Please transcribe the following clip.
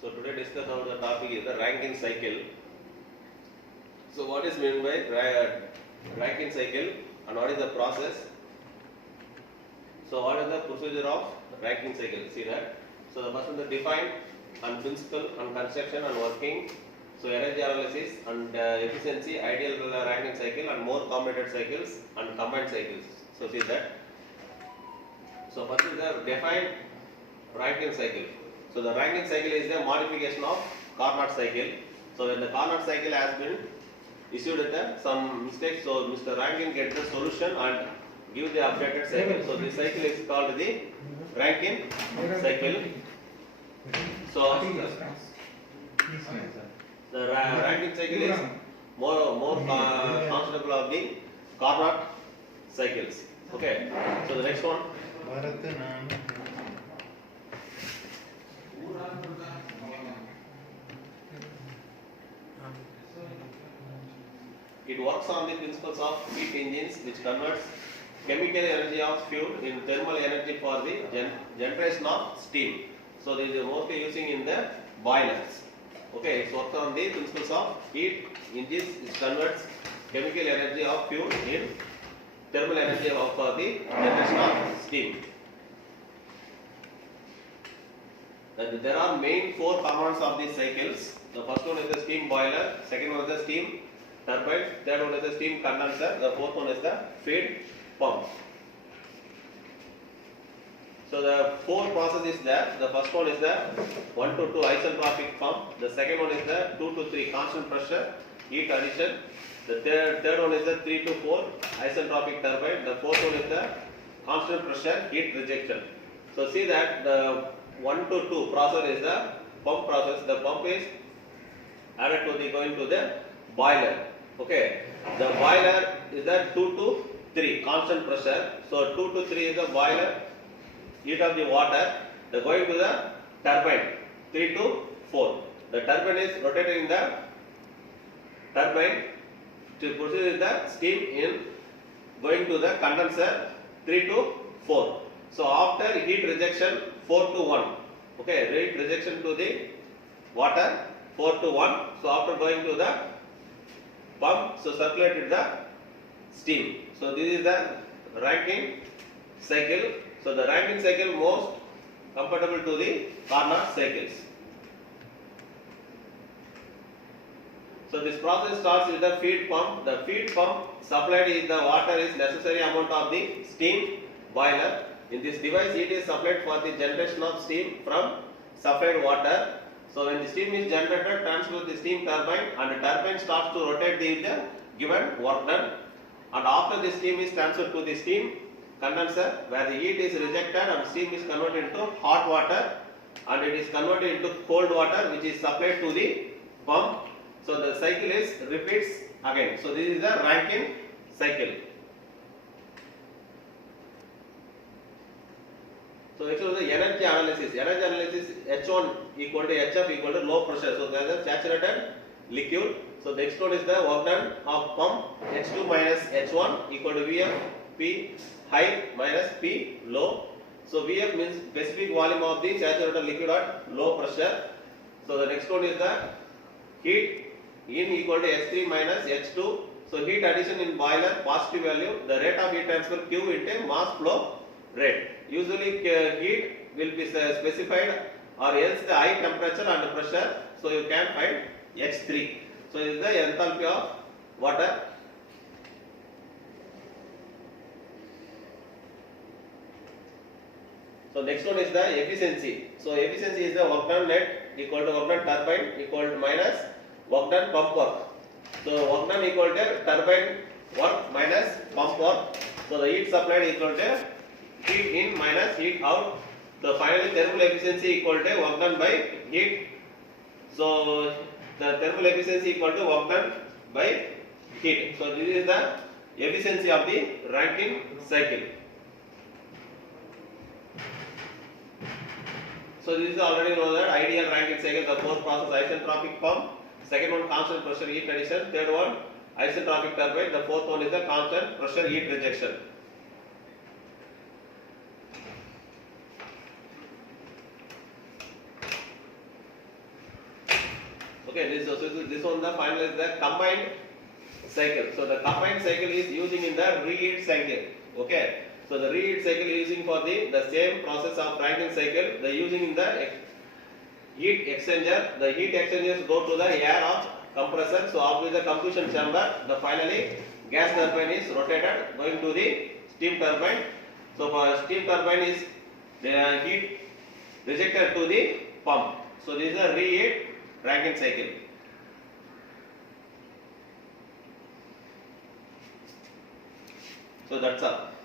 So today discuss about the topic is the Rankine cycle. So what is meant by Rankine cycle and what is the process? So what is the procedure of Rankine cycle? See that. So the first one is define and principle and construction and working. So energy analysis and efficiency, ideal Rankine cycle and more combinated cycles and combined cycles. So see that. So first is the define Rankine cycle. So the Rankine cycle is the modification of Carnot cycle. So when the Carnot cycle has been issued with some mistakes, so Mr. Rankine gets the solution and give the updated cycle. So this cycle is called the Rankine cycle. So the Rankine cycle is more considerable of the Carnot cycles. Okay. So the next one. It works on the principles of heat engines, which converts chemical energy of fuel in thermal energy for the generation of steam. So this is mostly using in the boilers. Okay, it works on the principles of heat engines, which converts chemical energy of fuel in thermal energy for the generation of steam. And there are main four components of these cycles. The first one is the steam boiler, second one is the steam turbine, third one is the steam condenser, the fourth one is the feed pump. So the four processes is there. The first one is the 1 to 2 isentropic pump, the second one is the 2 to 3 constant pressure heat addition, the third one is the 3 to 4 isentropic turbine, the fourth one is the constant pressure heat rejection. So see that the 1 to 2 process is the pump process. The pump is added to the going to the boiler. Okay, the boiler is the 2 to 3 constant pressure. So 2 to 3 is the boiler heat of the water. The going to the turbine 3 to 4. The turbine is rotating the turbine to proceed with the steam in going to the condenser 3 to 4. So after heat rejection 4 to 1. Okay, heat rejection to the water 4 to 1. So after going to the pump, so circulated the steam. So this is the Rankine cycle. So the Rankine cycle most compatible to the Carnot cycles. So this process starts with the feed pump. The feed pump supplied is the water is necessary amount of the steam boiler. In this device, it is supplied for the generation of steam from supplied water. So when the steam is generated, transfer the steam turbine, and the turbine starts to rotate the given work done. And after the steam is transferred to the steam condenser, where the heat is rejected and steam is converted into hot water, and it is converted into cold water, which is supplied to the pump. So the cycle is repeats again. So this is the Rankine cycle. So next is the energy analysis. Energy analysis H1 equal to HF equal to low pressure. So there is a saturated liquid. So the next one is the work done of pump H2 minus H1 equal to VF P high minus P low. So VF means specific volume of the saturated liquid at low pressure. So the next one is the heat in equal to H3 minus H2. So heat addition in boiler positive value. The rate of heat transfer Q into mass flow rate. Usually heat will be specified or else the high temperature and pressure. So you can find H3. So this is the enthalpy of water. So next one is the efficiency. So efficiency is the work done net equal to work done turbine equal to minus work done pump work. So work done equal to turbine work minus pump work. So the heat supplied equal to heat in minus heat out. So finally thermal efficiency equal to work done by heat. So the thermal efficiency equal to work done by heat. So this is the efficiency of the Rankine cycle. So this is already known that ideal Rankine cycle, the fourth process isentropic pump, second one constant pressure heat addition, third one isentropic turbine, the fourth one is the constant pressure heat rejection. Okay, this one the final is the combined cycle. So the combined cycle is using in the reheat cycle. Okay. So the reheat cycle using for the same process of Rankine cycle. The using in the heat exchanger. The heat exchangers go to the air of compressor. So after the combustion chamber, the finally gas turbine is rotated going to the steam turbine. So for steam turbine is the heat rejected to the pump. So this is a reheat Rankine cycle. So that's all.